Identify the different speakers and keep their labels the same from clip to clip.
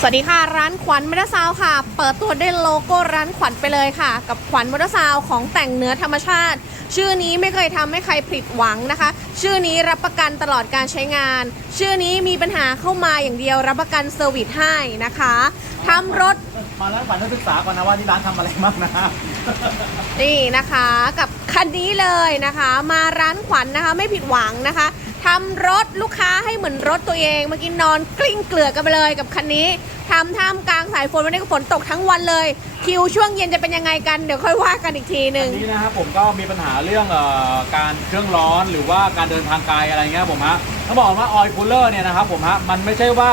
Speaker 1: สวัสดีค่ะร้านขวัญมอเตอร์ซาว์ค่ะ เปิดตัวด้วยโลโก้ร้านขวัญไปเลยค่ะ กับขวัญมอเตอร์ซาว์ของแต่งเนื้อธรรมชาติ ชื่อนี้ไม่เคยทำให้ใครผิดหวังนะคะ ชื่อนี้รับประกันตลอดการใช้งาน ชื่อนี้มีปัญหาเข้ามาอย่างเดียวรับประกันเซอร์วิสให้นะคะทำรถ
Speaker 2: มาร้านขวัญนักศึกษาก่อนนะว่าที่ร้านทำอะไรบ้างนะ
Speaker 1: นี่นะคะกับคันนี้เลยนะคะ มาร้านขวัญนะคะ ไม่ผิดหวังนะคะทำรถลูกค้าให้เหมือนรถตัวเองเมื่อกี้นอนกลิ้งเกลือกกันไปเลยกับคันนี้ทำท่ามกลางสายฝนวันนี้ก็ฝนตกทั้งวันเลย คิวช่วงเย็นจะเป็นยังไงกันเดี๋ยวค่อยว่ากันอีกทีหนึ่ง
Speaker 2: อันนี้นะครับผมก็มีปัญหาเรื่องเอ่อการเครื่องร้อนหรือว่าการเดินทางไกลอะไรเงี้ยผมฮะต้องบอกว่าออยล์คูลเลอร์เนี่ยนะครับผมฮะมันไม่ใช่ว่า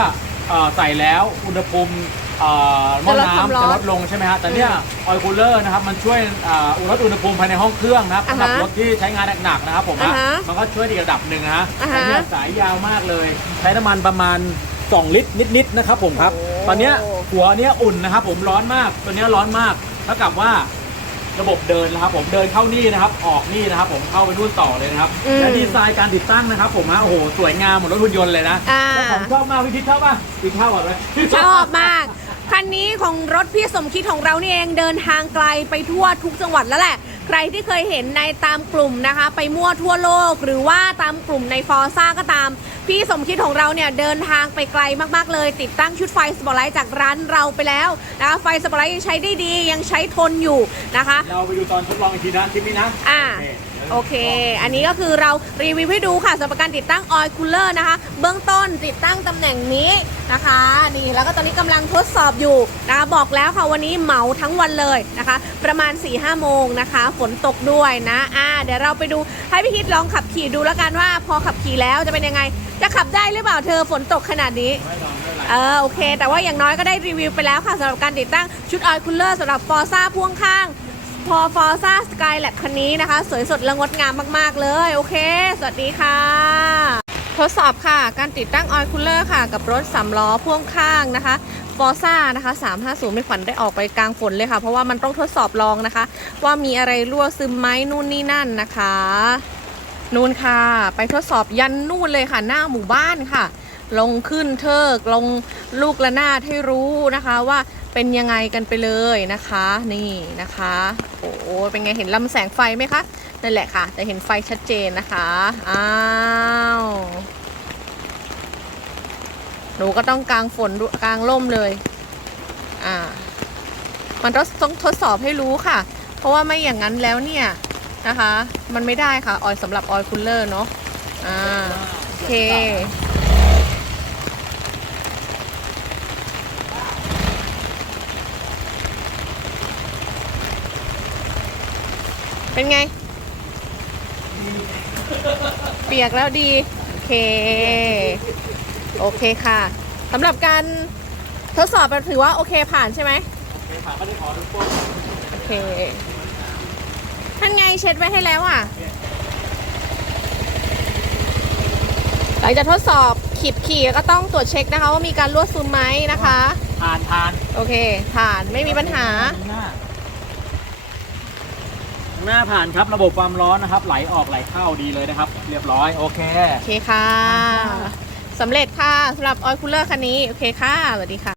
Speaker 2: เอ่อใส่แล้วอุณหภูมิเอ่อหม้อ
Speaker 1: จะลดความร้อน
Speaker 2: น้ำจะลดลงใช่ไหมฮะแต่เนี่ยออยล์คูลเลอร์นะครับมันช่วยเอ่อลดอุณหภูมิภายในห้องเครื่องนะครับ
Speaker 1: อ่าฮะ
Speaker 2: สำหรับรถที่ใช้งานหนักๆนะครับผมฮะ
Speaker 1: อ่าฮะ
Speaker 2: มันก็ช่วยในระดับหนึ่งนะฮะ
Speaker 1: อ่าฮะ
Speaker 2: อันเนี้ยสายยาวมากเลย ใช้น้ำมันประมาณ 2 ลิตรนิดๆนะครับผมครับ
Speaker 1: โอ้
Speaker 2: ตอนเนี้ยหัวเนี้ยอุ่นนะครับผมร้อนมากตัวเนี้ยร้อนมากเท่ากับว่า ระบบเดินนะครับ ผมเดินเข้านี่นะครับ ออกนี่นะครับ ผมเข้าไปนู่นต่อเลยนะครับ
Speaker 1: อืม
Speaker 2: และดีไซน์การติดตั้งนะครับ ผมฮะโอ้โหสวยงามเหมือนรถหุ่นยนต์เลยนะ
Speaker 1: อ่า
Speaker 2: เจ้าของชอบมากพี่พิชชอบป่ะพี่ชอบอะเลย
Speaker 1: ชอบมาก คันนี้ของรถพี่สมคิดของเรานี่เองเดินทางไกลไปทั่วทุกจังหวัดแล้วแหละ ใครที่เคยเห็นในตามกลุ่มนะคะ ไปมั่วทั่วโลกหรือว่าตามกลุ่มในฟอร์ซ่าก็ตาม พี่สมคิดของเราเนี่ยเดินทางไปไกลมากๆเลย ติดตั้งชุดไฟสปอร์ตไลท์จากร้านเราไปแล้วนะคะไฟสปอร์ตไลท์ยังใช้ได้ดียังใช้ทนอยู่นะคะ
Speaker 2: เราไปดูตอนทดลองอีกทีนะคลิปนี้นะ
Speaker 1: อ่า
Speaker 2: โอเค
Speaker 1: โอเค อันนี้ก็คือเรารีวิวให้ดูค่ะสำหรับการติดตั้งออยล์คูลเลอร์นะคะ เบื้องต้นติดตั้งตำแหน่งนี้นะคะ นี่แล้วก็ตอนนี้กำลังทดสอบอยู่นะคะบอกแล้วค่ะวันนี้เหมาทั้งวันเลยนะคะ ประมาณ4ี่ห้าโมงนะคะ ฝนตกด้วยนะอ่าเดี๋ยวเราไปดูให้พี่คิดลองขับขี่ดูแล้วกันว่า พอขับขี่แล้วจะเป็นยังไง จะขับได้หรือเปล่าเธอฝนตกขนาดนี้
Speaker 2: เป็นไร
Speaker 1: เออโอเค แต่ว่าอย่างน้อยก็ได้รีวิวไปแล้วค่ะสำหรับการติดตั้งชุดออยคูลเลอร์สำหรับฟอร์ซ่าพ่วงข้าง พอฟอร์ซ่าสกายแลคันนี้นะคะ สวยสดและงดงามมาก ๆ เลย โอเค สวัสดีค่ะ ทดสอบค่ะ การติดตั้งออยคูลเลอร์ค่ะ กับรถสามล้อพ่วงข้างนะคะฟอร์ซ่านะคะ 350 ไม่ขวัญได้ออกไปกลางฝนเลยค่ะ เพราะว่ามันต้องทดสอบลองนะคะ ว่ามีอะไรรั่วซึมไหมนู่นนี่นั่นนะคะ นู่นค่ะ ไปทดสอบยันนู่นเลยค่ะ หน้าหมู่บ้านค่ะ ลงขึ้นเทิกลงลูกระนาดให้รู้นะคะว่า เป็นยังไงกันไปเลยนะคะ นี่นะคะ โอ้เป็นไงเห็นลำแสงไฟไหมคะนั่นแหละค่ะจะเห็นไฟชัดเจนนะคะอ้าวหนูก็ต้องกลางฝนกลางร่มเลยอ่ามันต้องทดสอบให้รู้ค่ะ เพราะว่าไม่อย่างนั้นแล้วเนี่ยนะคะ มันไม่ได้ค่ะออยสำหรับออยคูลเลอร์เนาะอ่าโอเค เป็นไง เปียกแล้วดี โอเค โอเคค่ะสำหรับการทดสอบถือว่าโอเคผ่านใช่ไหม
Speaker 2: โอเคผ่านก็ได้ขอทุกคน
Speaker 1: โอเคท่านไงเช็ดไว้ให้แล้วอะ หลังจากทดสอบขีบขี่ก็ต้องตรวจเช็คนะคะว่ามีการรั่วซึมไหมนะคะ
Speaker 2: ผ่านผ่าน
Speaker 1: โอเค ผ่านไม่มีปัญหา
Speaker 2: หน้า หน้าผ่านครับ ระบบความร้อนนะครับ ไหลออกไหลเข้าดีเลยนะครับ เรียบร้อยโอเค
Speaker 1: โอเคค่ะสำเร็จค่ะสำหรับออยคูลเลอร์คันนี้ โอเคค่ะสวัสดีค่ะ